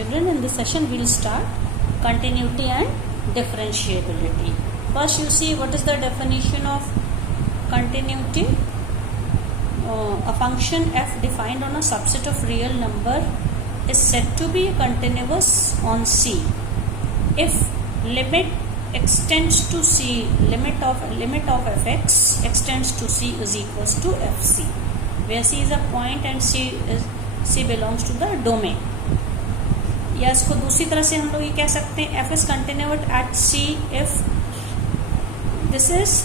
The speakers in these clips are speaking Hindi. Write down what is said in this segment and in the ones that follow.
Children, in this session we will start continuity and differentiability. First you see what is the definition of continuity. A function f defined on a subset of real number is said to be continuous on C if limit extends to C, limit of fx extends to C is equals to fc, where C is a point and C belongs to the domain. या इसको दूसरी तरह से हम लोग ये कह सकते हैं f is continuous at C if this is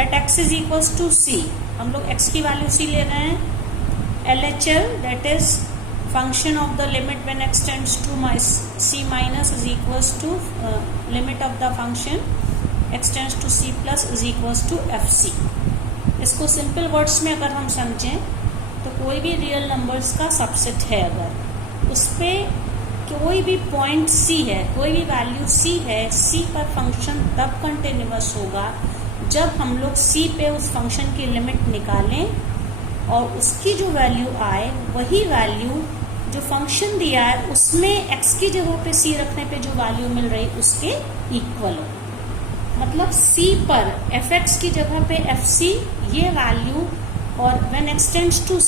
at x is equals to C. हम लोग x की वैल्यू C ले रहे हैं. LHL that is function of the limit when x tends to C minus is equals to limit of the function x tends to C plus is equals to FC. इसको सिंपल वर्ड्स में अगर हम समझें तो कोई भी रियल नंबर्स का सबसेट है, अगर उस पर कोई भी पॉइंट C है, कोई भी वैल्यू C है, C पर फंक्शन तब कंटिन्यूअस होगा जब हम लोग C पे उस फंक्शन की लिमिट निकालें और उसकी जो वैल्यू आए वही वैल्यू जो फंक्शन दिया है उसमें x की जगह पे C रखने पे जो वैल्यू मिल रही उसके इक्वल हो. मतलब C पर fx की जगह पे fc ये वैल्यू और when x tends to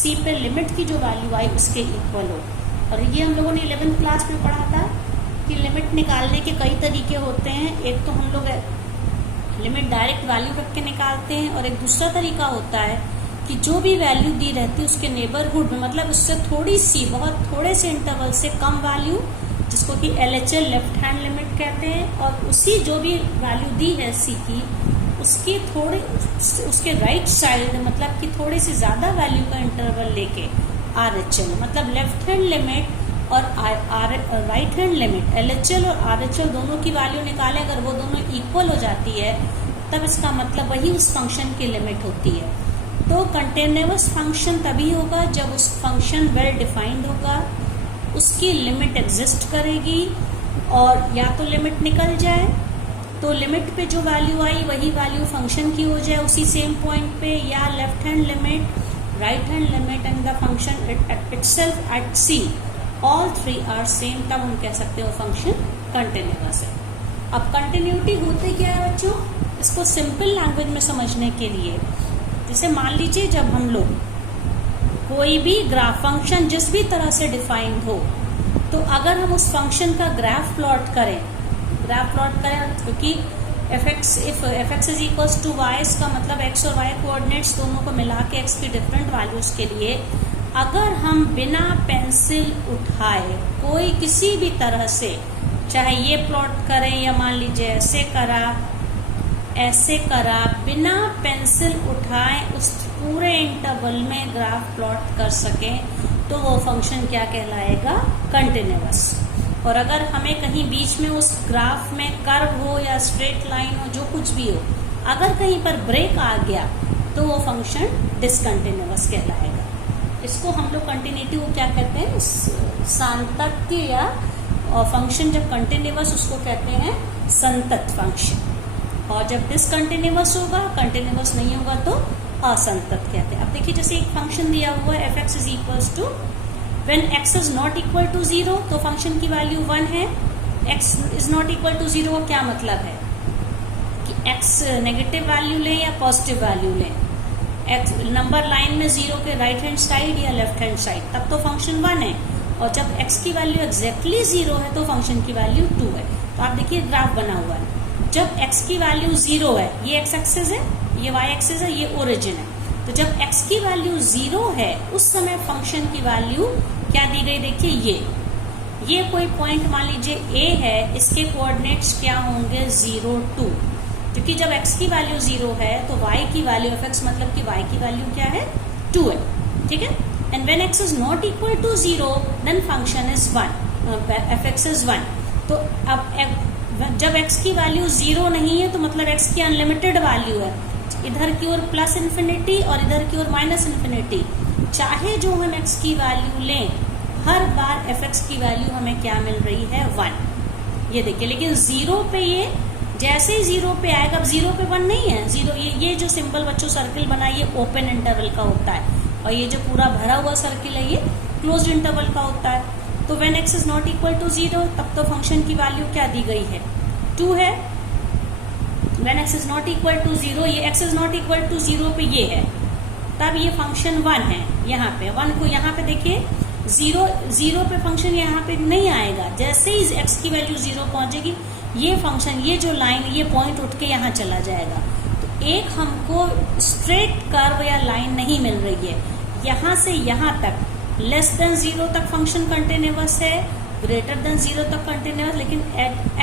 C पे लिमिट की जो वैल्यू आई उसके इक्वल हो. और ये हम लोगों ने 11th क्लास में पढ़ा था कि लिमिट निकालने के कई तरीके होते हैं. एक तो हम लोग लिमिट डायरेक्ट वैल्यू रख के निकालते हैं और एक दूसरा तरीका होता है कि जो भी वैल्यू दी रहती है उसके नेबरहुड में, मतलब उससे थोड़ी सी बहुत थोड़े से इंटरवल से कम वैल्यू, जिसको कि LHL लेफ्ट हैंड लिमिट कहते हैं, और उसी जो भी वैल्यू दी है C की उसकी थोड़े उसके राइट साइड मतलब कि थोड़ी सी ज़्यादा वैल्यू का इंटरवल लेके RHL मतलब लेफ्ट हैंड लिमिट और राइट हैंड लिमिट LHL और RHL दोनों की वैल्यू निकालें. अगर वो दोनों इक्वल हो जाती है तब इसका मतलब वही उस फंक्शन की लिमिट होती है. तो कंटिन्यूअस फंक्शन तभी होगा जब उस फंक्शन वेल डिफाइंड होगा, उसकी लिमिट एग्जिस्ट करेगी और या तो लिमिट निकल जाए तो लिमिट पे जो वैल्यू आई वही वैल्यू फंक्शन की हो जाए उसी सेम पॉइंट पे, या left hand limit right hand limit and the function itself at C all three are same, तब हम कह सकते हो फंक्शन कंटिन्यूअस है. अब कंटिन्यूटी होती क्या है बच्चों, इसको सिंपल लैंग्वेज में समझने के लिए जैसे मान लीजिए जब हम लोग कोई भी ग्राफ फंक्शन जिस भी तरह से डिफाइंड हो तो अगर हम उस फंक्शन का ग्राफ प्लॉट करें क्योंकि if fx is equals to y, इसका मतलब x और y कोऑर्डिनेट्स दोनों को मिला के x की डिफरेंट वैल्यूज के लिए अगर हम बिना पेंसिल उठाए कोई किसी भी तरह से चाहे ये प्लॉट करें या मान लीजिए ऐसे करा बिना पेंसिल उठाए उस पूरे इंटरवल में ग्राफ प्लॉट कर सकें तो वो फंक्शन क्या कहलाएगा, कंटिन्यूअस. और अगर हमें कहीं बीच में उस ग्राफ में कर्व हो या स्ट्रेट लाइन हो जो कुछ भी हो, अगर कहीं पर ब्रेक आ गया तो वो फंक्शन डिसकंटिन्यूअस कहलाएगा. इसको हम लोग कंटिन्यूटी को क्या कहते हैं, सान्तत्य, या फंक्शन जब कंटिन्यूअस उसको कहते हैं संतत फंक्शन, और जब डिसकंटिन्यूअस होगा कंटिन्यूअस नहीं होगा तो असंतत कहते हैं. अब देखिए जैसे एक फंक्शन दिया हुआ है fx is equals to when x is not equal to 0 तो फंक्शन की वैल्यू 1 है. x is not equal to 0 का क्या मतलब है कि x नेगेटिव वैल्यू लें या पॉजिटिव वैल्यू लें, x नंबर लाइन में 0 के राइट हैंड साइड या लेफ्ट हैंड साइड तब तो फंक्शन 1 है, और जब x की वैल्यू एग्जैक्टली 0 है तो फंक्शन की वैल्यू 2 है. तो आप देखिए ग्राफ बना हुआ है, जब x की वैल्यू 0 है, ये x एक्सिस है, ये y एक्सिस है, ये ओरिजिन है, तो जब x की वैल्यू 0 है उस समय फंक्शन की वैल्यू क्या दी गई, देखिए ये कोई पॉइंट मान लीजिए A है, इसके कोऑर्डिनेट्स क्या होंगे 0 2, क्योंकि जब x की वैल्यू 0 है तो y की वैल्यू fx मतलब कि y की वैल्यू क्या है 2 है, ठीक है. And when x is not equal to 0 then function is 1, fx is 1. तो अब जब x की वैल्यू 0 नहीं है तो मतलब x की अनलिमिटेड वैल्यू है, इधर की ओर प्लस इन्फिनिटी और इधर की ओर माइनस इन्फिनिटी, चाहे जो हम x की वैल्यू लें हर बार fx की वैल्यू हमें क्या मिल रही है 1. ये देखिए लेकिन 0 पे ये जैसे ही 0 पे आएगा, अब 0 पे 1 नहीं है, 0 ये जो सिंपल बच्चों सर्किल बना ये ओपन इंटरवल का होता है और ये जो पूरा भरा हुआ सर्किल है ये क्लोज्ड इंटरवल का होता है. तो when x is not equal to 0 तब तो फंक्शन की वैल्यू क्या दी गई है, 2 है। When x is not equal to 0, ये x is not equal to 0 पे ये है, तब ये फंक्शन 1 है। यहाँ पे 1 को यहाँ पे देखिए 0 पे फंक्शन यहाँ पे नहीं आएगा। जैसे ही x की वैल्यू 0 पहुंचेगी ये फंक्शन, ये जो लाइन, ये पॉइंट उठ के यहाँ चला जाएगा। तो एक हमको स्ट्रेट कर्व या लाइन नहीं मिल रही है, यहाँ से यहाँ तक लेस देन 0 तक फंक्शन कंटिन्यूअस है, ग्रेटर देन 0 तक कंटिन्यूअस, लेकिन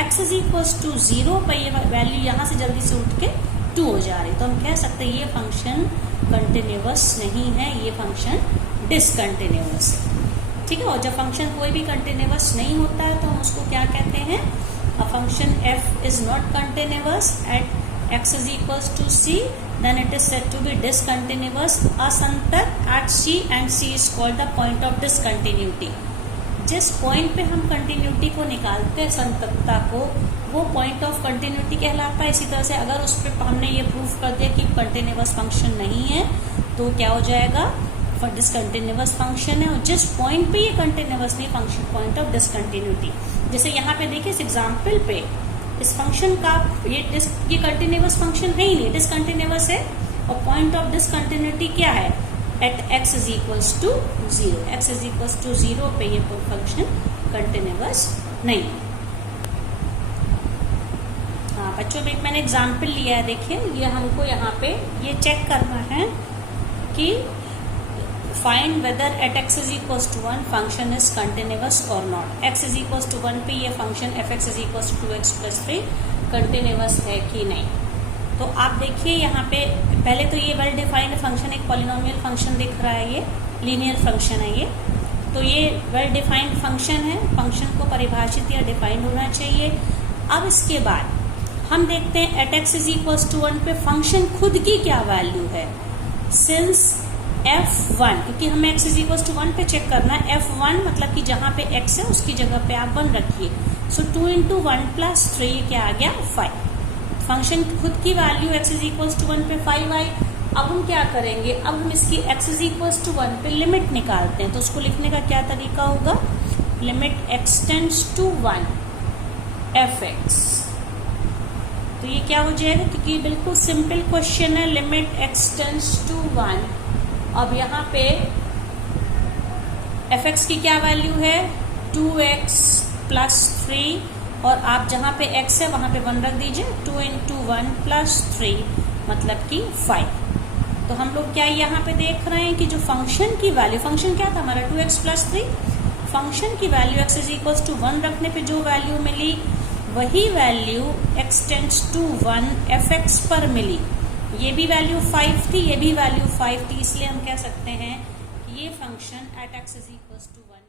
x इज इक्वल टू 0 पर ये वैल्यू यहाँ से जल्दी से उठ के 2 हो जा रही। तो हम कह सकते हैं ये फंक्शन कंटिन्यूअस नहीं है, ये फंक्शन डिसकंटिन्यूअस है। ठीक है, और जब फंक्शन कोई भी कंटिन्यूअस नहीं होता है तो हम उसको क्या कहते हैं, a function f is not continuous at x is equal to c, then it is said to be discontinuous. असंतत at c and c is called the point of discontinuity. जिस पॉइंट पे हम कंटिन्यूटी को निकालते हैं, संततता को, वो पॉइंट ऑफ कंटिन्यूटी कहलाता है। इसी तरह से अगर उस पर हमने ये प्रूफ कर दिया कि कंटिन्यूअस फंक्शन नहीं है तो क्या हो जाएगा, डिसकंटिन्यूअस फंक्शन है। और जिस पॉइंट पे ये कंटिन्यूअस नहीं, फंक्शन पॉइंट ऑफ डिसकंटिन्यूटी। जैसे यहाँ पे देखिए इस एग्जाम्पल पे इस फंक्शन का ये कंटिन्यूअस फंक्शन है ही नहीं, डिसकंटिन्यूअस है। और पॉइंट ऑफ डिसकंटिन्यूटी क्या है, at x is equals to 0, x is equals to 0 पे ये फंक्शन कंटिन्यूअस नहीं है। हाँ बच्चों, एक मैंने एग्जाम्पल लिया है, देखिए ये हमको यहाँ पे ये चेक करना है कि find whether at x is equals to 1 function is continuous और not. x is equals to 1 पे ये function f(x) is equals to 2x plus 3 continuous है कि नहीं। तो आप देखिए यहाँ पे पहले तो ये वेल डिफाइंड फंक्शन, एक पॉलिनोमियल फंक्शन दिख रहा है, ये लीनियर फंक्शन है ये। तो ये वेल डिफाइंड फंक्शन है, फंक्शन को परिभाषित या डिफाइंड होना चाहिए। अब इसके बाद हम देखते हैं at x is equals to 1 पे फंक्शन खुद की क्या वैल्यू है। सिंस f1, क्योंकि हमें x इज इक्वल्स टू 1 पे चेक करना है, f1 मतलब कि जहाँ पे x है उसकी जगह पे आप 1 रखिए। सो 2 इंटू 1 प्लस 3 क्या आ गया, 5। फंक्शन खुद की value x is equals to 1 पे 5 आई। अब हम क्या करेंगे, अब हम इसकी x इज इक्वल्स टू 1 पे लिमिट निकालते हैं। तो उसको लिखने का क्या तरीका होगा, limit x tends to 1 f(x). तो ये क्या हो जाएगा, क्योंकि बिल्कुल सिंपल क्वेश्चन है, लिमिट x टेंड्स टू 1। अब यहाँ पे f(x) की क्या वैल्यू है, 2x प्लस 3, और आप जहाँ पे x है वहाँ पे 1 रख दीजिए। 2 इंटू 1 प्लस 3 मतलब कि 5। तो हम लोग क्या यहाँ पे देख रहे हैं कि जो फंक्शन की वैल्यू, फंक्शन क्या था हमारा 2x प्लस 3, फंक्शन की value x is equals to 1 रखने पे जो वैल्यू मिली वही value x tends to 1 f(x) पर मिली। ये भी वैल्यू 5 थी, ये भी वैल्यू 5 थी, इसलिए हम कह सकते हैं कि ये function at x is equals to 1